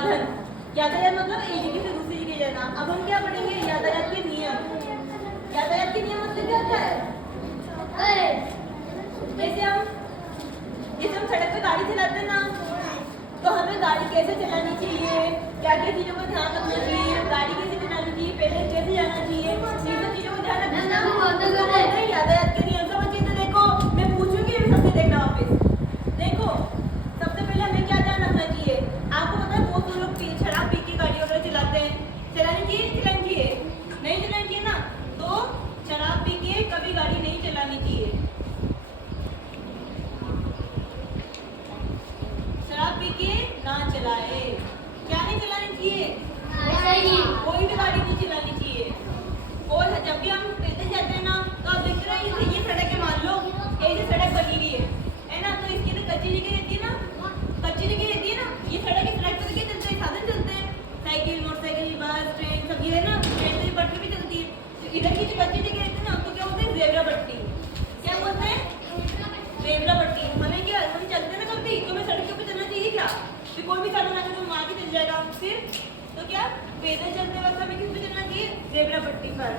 साधन। यातायात मतलब एक जगह से दूसरी जगह जाना। अब हम क्या पढ़ेंगे? यातायात के नियम। यातायात के नियम मतलब क्या होता है? जैसे हम सड़क पे गाड़ी चलाते हैं ना, तो हमें गाड़ी कैसे चलानी चाहिए, क्या क्या चीजों को ध्यान रखना चाहिए, गाड़ी कैसे चलानी चाहिए, पैदल कैसे जाना चाहिए, इन सब चीजों को ध्यान रखना है यातायात के नियम। समझिए तो देखो, मैं पूछूंगी अभी सबसे देखना वापस। देखो सबसे पहले हमें क्या ध्यान रखना चाहिए? आपको पता है बहुत लोग शराब पी के गाड़ी वगैरह चलाते हैं। चलानी चाहिए? चलानी चाहिए? नहीं चलानी चाहिए ना। तो शराब पी के कभी गाड़ी नहीं चलानी चाहिए। शराब पी के ना चलाए। क्या नहीं चलानी चाहिए? कोई भी गाड़ी नहीं चलानी चाहिए। और जब भी हम पैदल जाते हैं ना, तो आप देखते हैं ये सड़क है, मान लो ऐसी सड़क बनी हुई है ना, तो इसकी तो कच्ची जगह रहती है ना, कच्ची जगह रहती है ना। ये सड़क पर क्या चलते हैं? साधन चलते हैं, साइकिल, मोटरसाइकिल, बस, ट्रेन, सब ये है ना। ट्रेन से पटरी भी चलती है। तो इधर की जो कच्ची जगह रहती है ना, उसको क्या बोलते हैं? ज़ेब्रा पट्टी। क्या बोलते हैं? ज़ेब्रा पट्टी। हमें क्या, हम चलते हैं ना कभी, तो हमें सड़क के ऊपर चलना चाहिए क्या? कि कोई भी साधन आकर तो मार के चल जाएगा। फिर तो क्या पैदल चलते वक्त हमें किस पे चलना चाहिए? ज़ेब्रा पट्टी पर।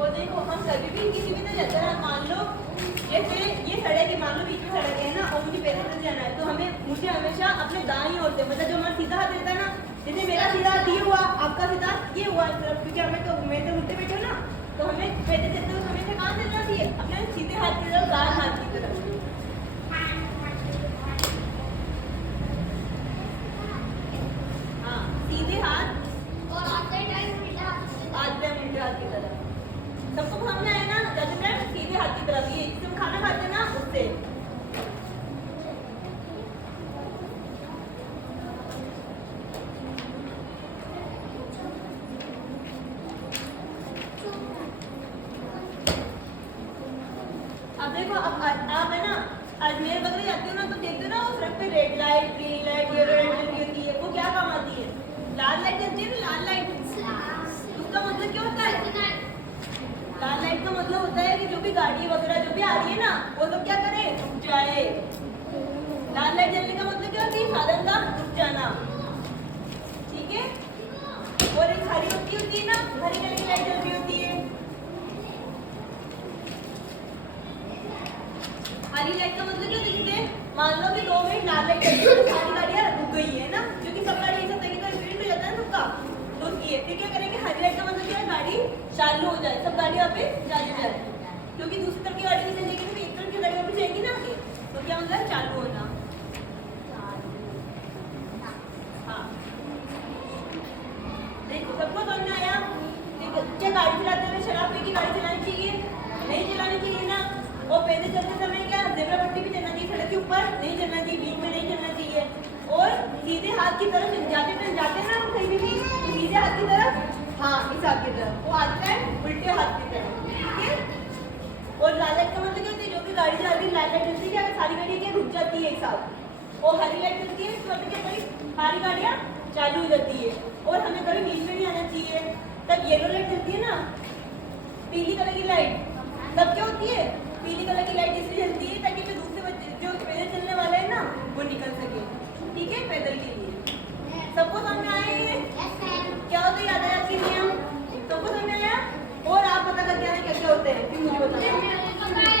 और देखो हम कभी भी किसी भी तरह जाते हैं, मान लो जैसे ये सड़क है, मान लो बीच में सड़क है ना, और मुझे पैदल चल जाना है, तो मुझे हमेशा अपने दाईं ओर से, मतलब जो हमारा सीधा हाथ रहता है ना, जैसे मेरा सीधा हाथ ये हुआ, आपका सीधा हाथ ये हुआ इस तरफ, क्योंकि मैं तो उल्टे बैठे हूँ ना, तो हमें पैदल चलते हुए हमेशा कहाँ चलना चाहिए? अपने सीधे हाथ की तरफ, दाएं हाथ की तरफ। हाँ, सीधे हाथ और आधे उल्टे हाथ की तरफ। सबको समझ आया ना? जैसे फ्रेंड सीधे हाथ की तरफ, ये जिससे हम खाना खाते हैं ना, उससे। अब देखो, अब आप है ना अजमेर वगैरह जाते हो ना, तो देखते हो ना वो सड़क पे red light, green light, yellow light जलती होती है। वो क्या काम आती है? लाल लाइट जलती है ना, लाल लाइट। उसका मतलब क्या होता है? लाल लाइट का मतलब होता है कि जो भी गाड़ी वगैरह जो भी आ रही है ना, वो सब क्या करे? रुक जाए। लाल लाइट जलने का मतलब क्या होती है? साधन का रुक जाना। ठीक है। और एक हरी होती है ना, हरी कलर की लाइट जल रही होती है। हरी लाइट का मतलब क्या होता है? मान लो कि 2 मिनट लाल लाइट जल रही है, तो सारी गाड़ियां रुक गई है ना, क्योंकि सब गाड़ी एक साथ तो एक्सीडेंट हो जाता है सबका, तो उसकी है। फिर क्या करेंगे? हरी लाइट का मतलब क्या है? गाड़ी चालू हो जाए, सब गाड़ियां पे चालू जाए, क्योंकि दूसरी तरफ की गाड़ी नहीं चलेगी, तो एक तरफ की गाड़ी वापस जाएगी ना आगे, तो क्या मतलब? चालू होना। हाँ, देखो सबको समझ में आया? क्या गाड़ी चलाते हुए शराब पी के गाड़ी चलानी चाहिए? नहीं चलानी चाहिए ना। और पैदल चलते समय क्या ज़ेब्रा पट्टी पे चलना चाहिए, सड़क के ऊपर नहीं चलना चाहिए, बीच में नहीं चलना चाहिए। और सीधे हाथ की तरफ जाते हैं ना हम कहीं भी, तो सीधे हाथ की तरफ, हाँ इस हाथ की तरफ, वो आता है उल्टे हाथ की तरफ। ठीक है। और लाल लाइट का मतलब क्या होती है? जो भी गाड़ी चला रही है, लाल लाइट जलती है, क्या सारी गाड़ियाँ क्या रुक जाती है एक साथ। और हरी लाइट चलती है, इसका मतलब क्या करी? सारी गाड़ियाँ चालू हो जाती है, और हमें कभी बीच में नहीं आना चाहिए। तब येलो लाइट चलती है ना, पीली कलर की लाइट, तब क्या होती है? पीली कलर की लाइट इसलिए जलती है ताकि जो दूसरे बच्चे जो पैदल चलने वाले हैं ना, वो निकल सके। ठीक है, पैदल के लिए। सबको समझ में आया ये? क्या होता है यातायात के नियम? सबको समझ में आया? और आप पता करके आए क्या क्या होते हैं, फिर मुझे बताना।